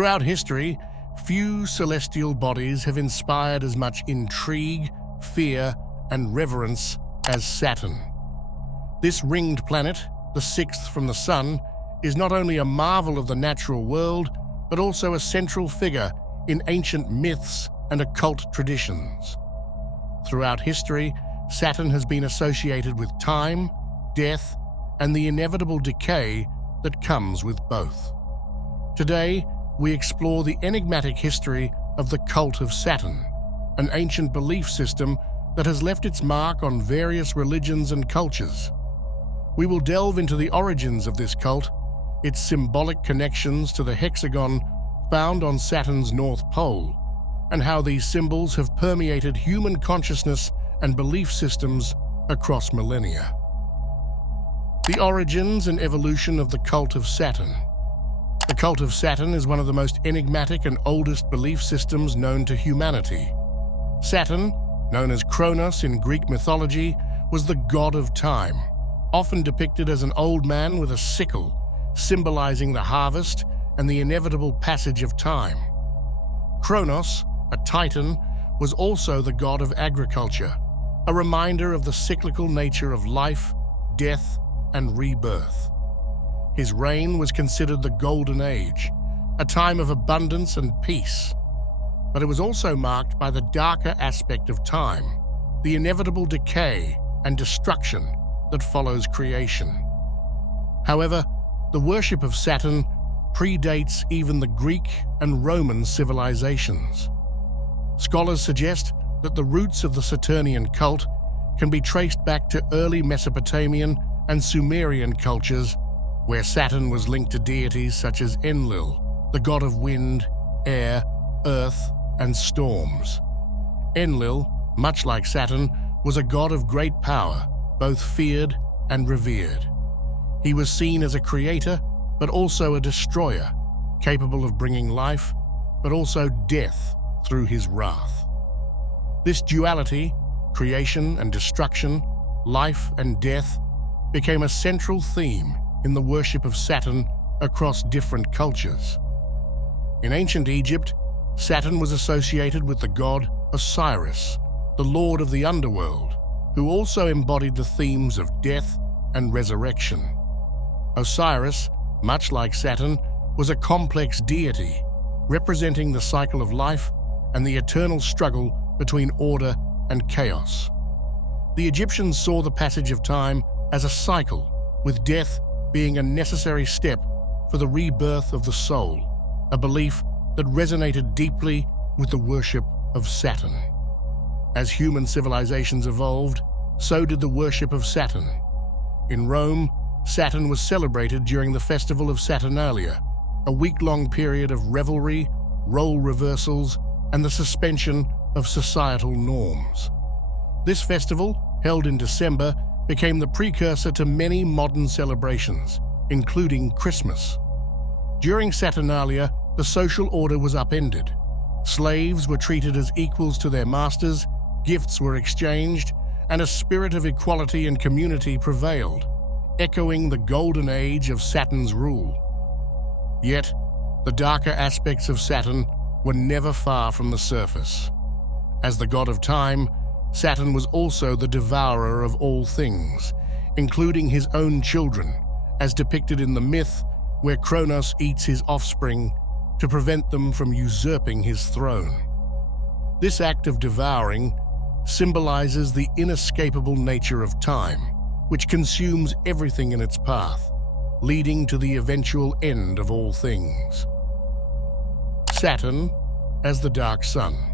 Throughout history, few celestial bodies have inspired as much intrigue, fear, and reverence as Saturn. This ringed planet, the sixth from the Sun, is not only a marvel of the natural world, but also a central figure in ancient myths and occult traditions. Throughout history, Saturn has been associated with time, death, and the inevitable decay that comes with both. Today, we explore the enigmatic history of the Cult of Saturn, an ancient belief system that has left its mark on various religions and cultures. We will delve into the origins of this cult, its symbolic connections to the hexagon found on Saturn's North Pole, and how these symbols have permeated human consciousness and belief systems across millennia. The origins and evolution of the Cult of Saturn. The Cult of Saturn is one of the most enigmatic and oldest belief systems known to humanity. Saturn, known as Kronos in Greek mythology, was the god of time, often depicted as an old man with a sickle, symbolizing the harvest and the inevitable passage of time. Kronos, a titan, was also the god of agriculture, a reminder of the cyclical nature of life, death, and rebirth. His reign was considered the Golden Age, a time of abundance and peace. But it was also marked by the darker aspect of time, the inevitable decay and destruction that follows creation. However, the worship of Saturn predates even the Greek and Roman civilizations. Scholars suggest that the roots of the Saturnian cult can be traced back to early Mesopotamian and Sumerian cultures, where Saturn was linked to deities such as Enlil, the god of wind, air, earth, and storms. Enlil, much like Saturn, was a god of great power, both feared and revered. He was seen as a creator, but also a destroyer, capable of bringing life, but also death through his wrath. This duality, creation and destruction, life and death, became a central theme in the worship of Saturn across different cultures. In ancient Egypt, Saturn was associated with the god Osiris, the lord of the underworld, who also embodied the themes of death and resurrection. Osiris, much like Saturn, was a complex deity, representing the cycle of life and the eternal struggle between order and chaos. The Egyptians saw the passage of time as a cycle, with death being a necessary step for the rebirth of the soul, a belief that resonated deeply with the worship of Saturn. As human civilizations evolved, so did the worship of Saturn. In Rome, Saturn was celebrated during the festival of Saturnalia, a week-long period of revelry, role reversals, and the suspension of societal norms. This festival, held in December, became the precursor to many modern celebrations, including Christmas. During Saturnalia, the social order was upended. Slaves were treated as equals to their masters, gifts were exchanged, and a spirit of equality and community prevailed, echoing the golden age of Saturn's rule. Yet, the darker aspects of Saturn were never far from the surface. As the god of time, Saturn was also the devourer of all things, including his own children, as depicted in the myth where Kronos eats his offspring to prevent them from usurping his throne. This act of devouring symbolizes the inescapable nature of time, which consumes everything in its path, leading to the eventual end of all things. Saturn as the dark sun.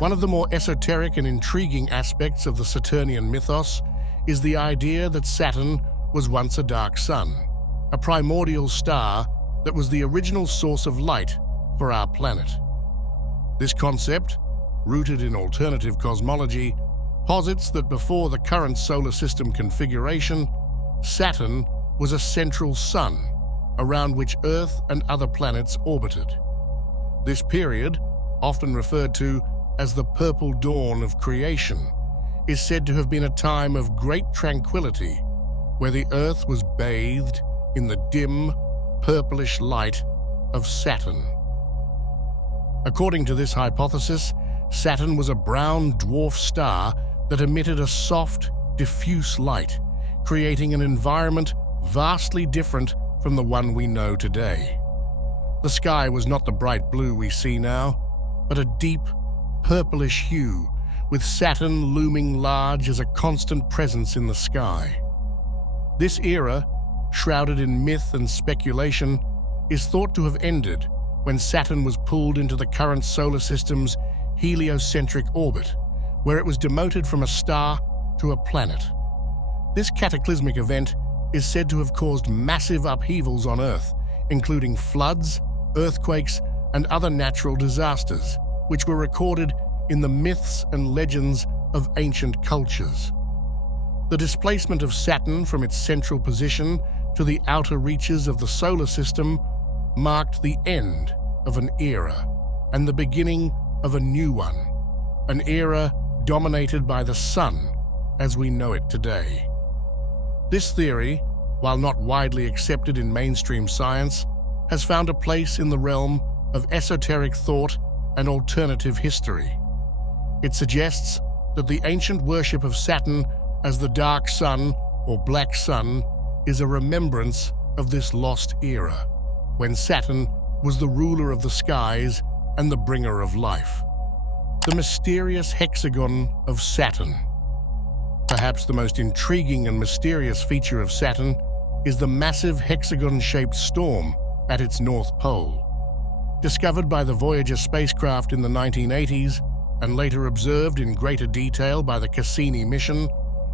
One of the more esoteric and intriguing aspects of the Saturnian mythos is the idea that Saturn was once a dark sun, a primordial star that was the original source of light for our planet. This concept, rooted in alternative cosmology, posits that before the current solar system configuration, Saturn was a central sun around which Earth and other planets orbited. This period, often referred to as the purple dawn of creation, is said to have been a time of great tranquility, where the Earth was bathed in the dim, purplish light of Saturn, According to this hypothesis, Saturn was a brown dwarf star that emitted a soft, diffuse light, creating an environment vastly different from the one we know today. The sky was not the bright blue we see now, but a deep, purplish hue, with Saturn looming large as a constant presence in the sky. This era, shrouded in myth and speculation, is thought to have ended when Saturn was pulled into the current solar system's heliocentric orbit, where it was demoted from a star to a planet. This cataclysmic event is said to have caused massive upheavals on Earth, including floods, earthquakes, and other natural disasters, which were recorded in the myths and legends of ancient cultures. The displacement of Saturn from its central position to the outer reaches of the solar system marked the end of an era and the beginning of a new one, an era dominated by the Sun as we know it today. This theory, while not widely accepted in mainstream science, has found a place in the realm of esoteric thought and alternative history. It suggests that the ancient worship of Saturn as the dark sun or black sun is a remembrance of this lost era, when Saturn was the ruler of the skies and the bringer of life. The mysterious hexagon of Saturn. Perhaps the most intriguing and mysterious feature of Saturn is the massive hexagon-shaped storm at its north pole. Discovered by the Voyager spacecraft in the 1980s and later observed in greater detail by the Cassini mission,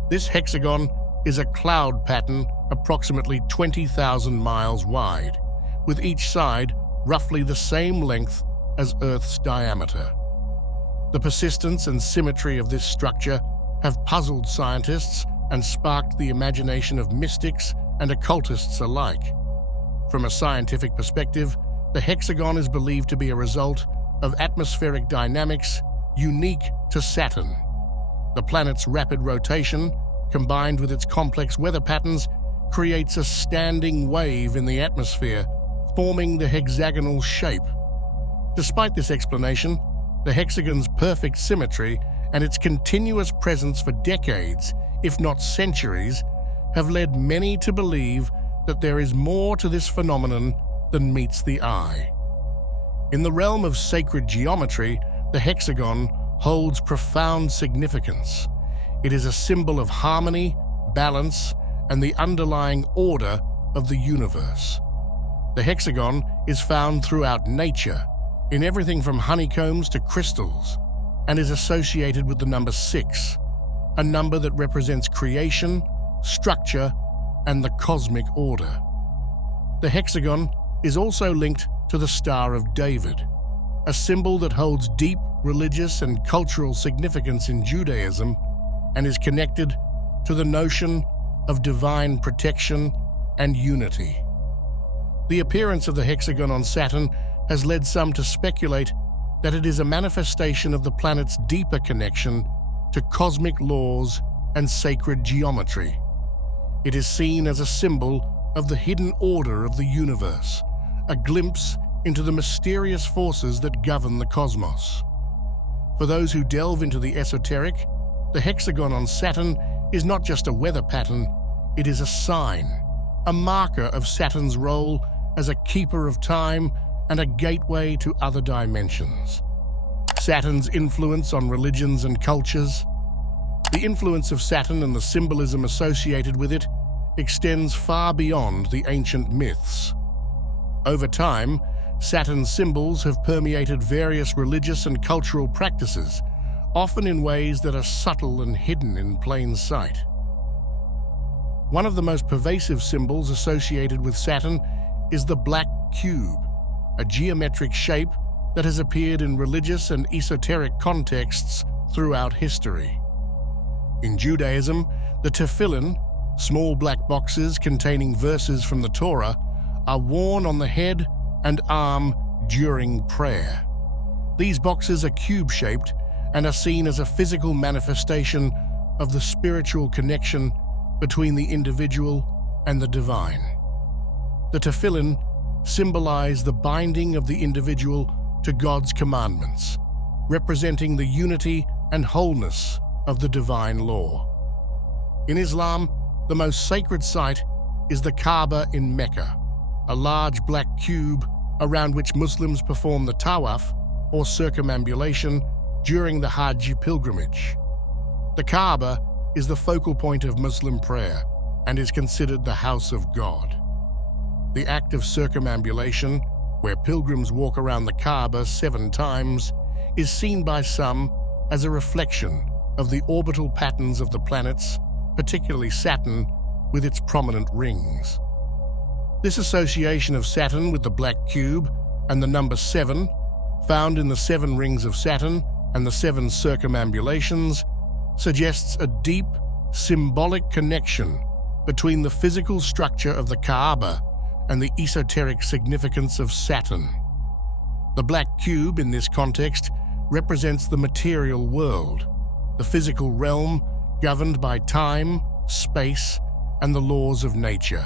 this hexagon is a cloud pattern approximately 20,000 miles wide, with each side roughly the same length as Earth's diameter. The persistence and symmetry of this structure have puzzled scientists and sparked the imagination of mystics and occultists alike. From a scientific perspective, the hexagon is believed to be a result of atmospheric dynamics unique to Saturn. The planet's rapid rotation, combined with its complex weather patterns, creates a standing wave in the atmosphere, forming the hexagonal shape. Despite this explanation, the hexagon's perfect symmetry and its continuous presence for decades, if not centuries, have led many to believe that there is more to this phenomenon than meets the eye. In the realm of sacred geometry, the hexagon holds profound significance. It is a symbol of harmony, balance, and the underlying order of the universe. The hexagon is found throughout nature, in everything from honeycombs to crystals, and is associated with the number 6, a number that represents creation, structure, and the cosmic order. The hexagon is also linked to the Star of David, a symbol that holds deep religious and cultural significance in Judaism and is connected to the notion of divine protection and unity. The appearance of the hexagon on Saturn has led some to speculate that it is a manifestation of the planet's deeper connection to cosmic laws and sacred geometry. It is seen as a symbol of the hidden order of the universe, a glimpse into the mysterious forces that govern the cosmos. For those who delve into the esoteric, the hexagon on Saturn is not just a weather pattern, it is a sign, a marker of Saturn's role as a keeper of time and a gateway to other dimensions. Saturn's influence on religions and cultures. The influence of Saturn and the symbolism associated with it extends far beyond the ancient myths. Over time, Saturn's symbols have permeated various religious and cultural practices, often in ways that are subtle and hidden in plain sight. One of the most pervasive symbols associated with Saturn is the black cube, a geometric shape that has appeared in religious and esoteric contexts throughout history. In Judaism, the tefillin, small black boxes containing verses from the Torah, are worn on the head and arm during prayer. These boxes are cube-shaped and are seen as a physical manifestation of the spiritual connection between the individual and the divine. The tefillin symbolize the binding of the individual to God's commandments, representing the unity and wholeness of the divine law. In Islam, the most sacred site is the Kaaba in Mecca, a large black cube around which Muslims perform the tawaf, or circumambulation, during the Hajj pilgrimage. The Kaaba is the focal point of Muslim prayer and is considered the house of God. The act of circumambulation, where pilgrims walk around the Kaaba 7 times, is seen by some as a reflection of the orbital patterns of the planets, particularly Saturn, with its prominent rings. This association of Saturn with the black cube and the number 7, found in the 7 rings of Saturn and the 7 circumambulations, suggests a deep, symbolic connection between the physical structure of the Kaaba and the esoteric significance of Saturn. The black cube, in this context, represents the material world, the physical realm governed by time, space, and the laws of nature,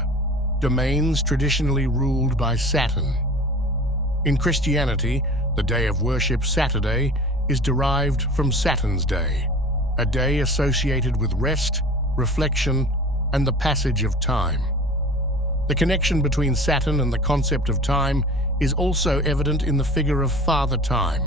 domains traditionally ruled by Saturn. In Christianity, the day of worship, Saturday, is derived from Saturn's day, a day associated with rest, reflection, and the passage of time. The connection between Saturn and the concept of time is also evident in the figure of Father Time,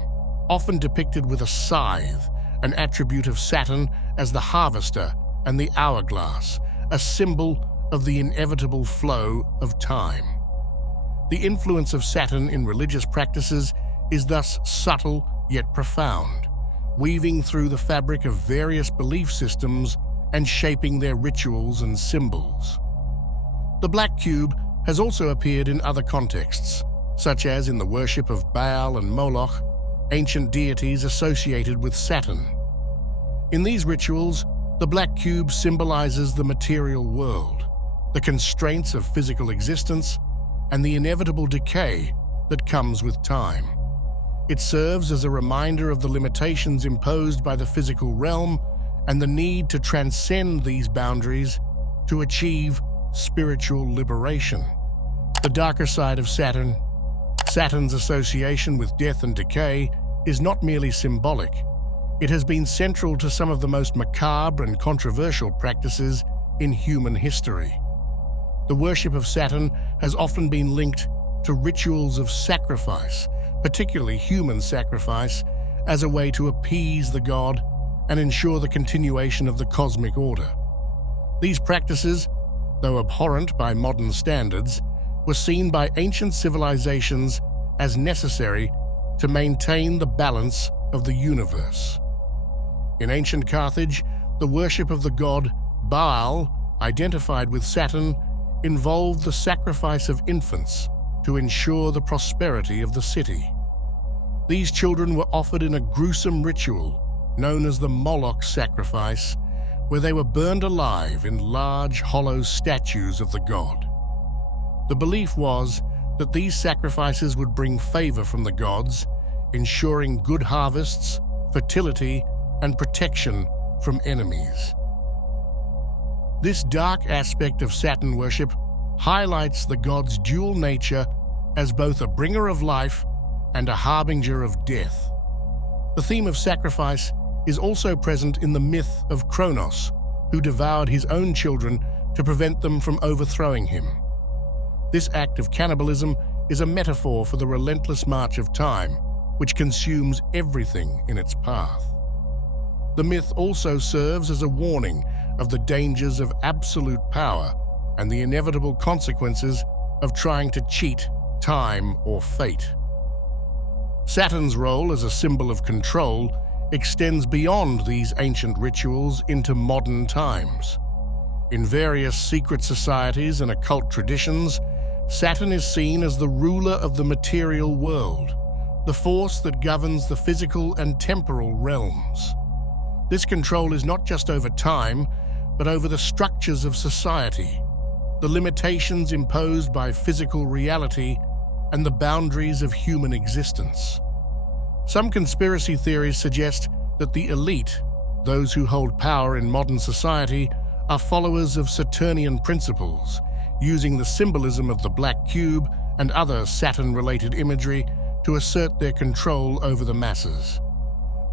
often depicted with a scythe, an attribute of Saturn as the harvester, and the hourglass, a symbol of the inevitable flow of time. The influence of Saturn in religious practices is thus subtle yet profound, weaving through the fabric of various belief systems and shaping their rituals and symbols. The black cube has also appeared in other contexts, such as in the worship of Baal and Moloch, ancient deities associated with Saturn. In these rituals, the black cube symbolizes the material world, the constraints of physical existence, and the inevitable decay that comes with time. It serves as a reminder of the limitations imposed by the physical realm and the need to transcend these boundaries to achieve spiritual liberation. The darker side of Saturn, Saturn's association with death and decay, is not merely symbolic. It has been central to some of the most macabre and controversial practices in human history. The worship of Saturn has often been linked to rituals of sacrifice, particularly human sacrifice, as a way to appease the god and ensure the continuation of the cosmic order. These practices, though abhorrent by modern standards, were seen by ancient civilizations as necessary to maintain the balance of the universe. In ancient Carthage, the worship of the god Baal, identified with Saturn, involved the sacrifice of infants to ensure the prosperity of the city. These children were offered in a gruesome ritual known as the Moloch sacrifice, where they were burned alive in large, hollow statues of the god. The belief was that these sacrifices would bring favor from the gods, ensuring good harvests, fertility, and protection from enemies. This dark aspect of Saturn worship highlights the god's dual nature as both a bringer of life and a harbinger of death. The theme of sacrifice is also present in the myth of Kronos, who devoured his own children to prevent them from overthrowing him. This act of cannibalism is a metaphor for the relentless march of time, which consumes everything in its path. The myth also serves as a warning of the dangers of absolute power and the inevitable consequences of trying to cheat time or fate. Saturn's role as a symbol of control extends beyond these ancient rituals into modern times. In various secret societies and occult traditions, Saturn is seen as the ruler of the material world, the force that governs the physical and temporal realms. This control is not just over time, but over the structures of society, the limitations imposed by physical reality, and the boundaries of human existence. Some conspiracy theories suggest that the elite, those who hold power in modern society, are followers of Saturnian principles, using the symbolism of the black cube and other Saturn-related imagery to assert their control over the masses.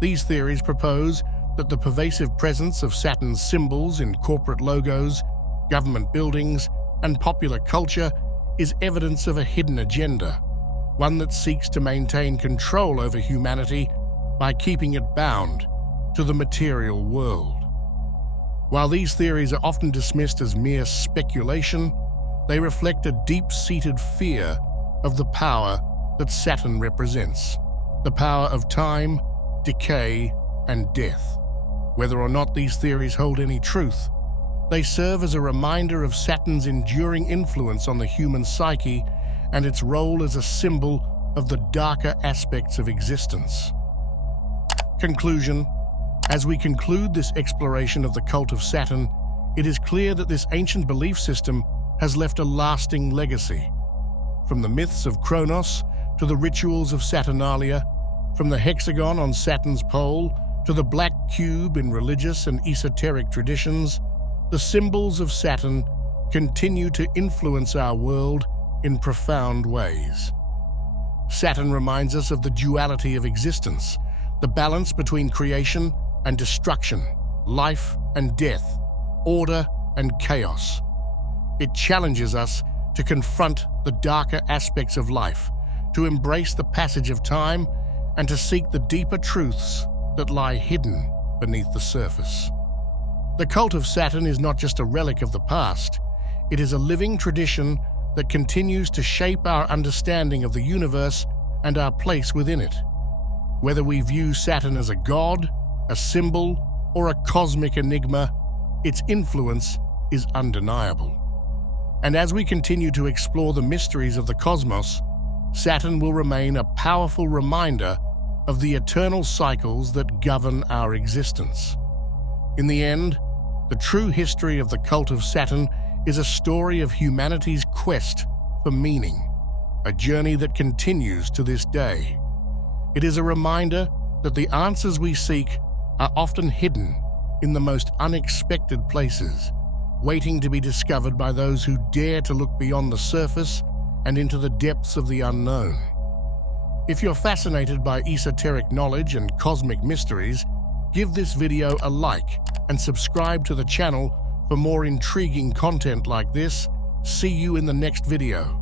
These theories propose that the pervasive presence of Saturn's symbols in corporate logos, government buildings, and popular culture is evidence of a hidden agenda, one that seeks to maintain control over humanity by keeping it bound to the material world. While these theories are often dismissed as mere speculation, they reflect a deep-seated fear of the power that Saturn represents, the power of time, decay, and death. Whether or not these theories hold any truth, they serve as a reminder of Saturn's enduring influence on the human psyche and its role as a symbol of the darker aspects of existence. Conclusion. As we conclude this exploration of the cult of Saturn, it is clear that this ancient belief system has left a lasting legacy. From the myths of Kronos to the rituals of Saturnalia, from the hexagon on Saturn's pole to the black cube in religious and esoteric traditions, the symbols of Saturn continue to influence our world in profound ways. Saturn reminds us of the duality of existence, the balance between creation and destruction, life and death, order and chaos. It challenges us to confront the darker aspects of life, to embrace the passage of time, and to seek the deeper truths that lie hidden beneath the surface. The cult of Saturn is not just a relic of the past, it is a living tradition that continues to shape our understanding of the universe and our place within it. Whether we view Saturn as a god, a symbol, or a cosmic enigma, its influence is undeniable. And as we continue to explore the mysteries of the cosmos, Saturn will remain a powerful reminder of the eternal cycles that govern our existence. In the end, the true history of the cult of Saturn is a story of humanity's quest for meaning, a journey that continues to this day. It is a reminder that the answers we seek are often hidden in the most unexpected places, waiting to be discovered by those who dare to look beyond the surface and into the depths of the unknown. If you're fascinated by esoteric knowledge and cosmic mysteries, give this video a like and subscribe to the channel for more intriguing content like this. See you in the next video.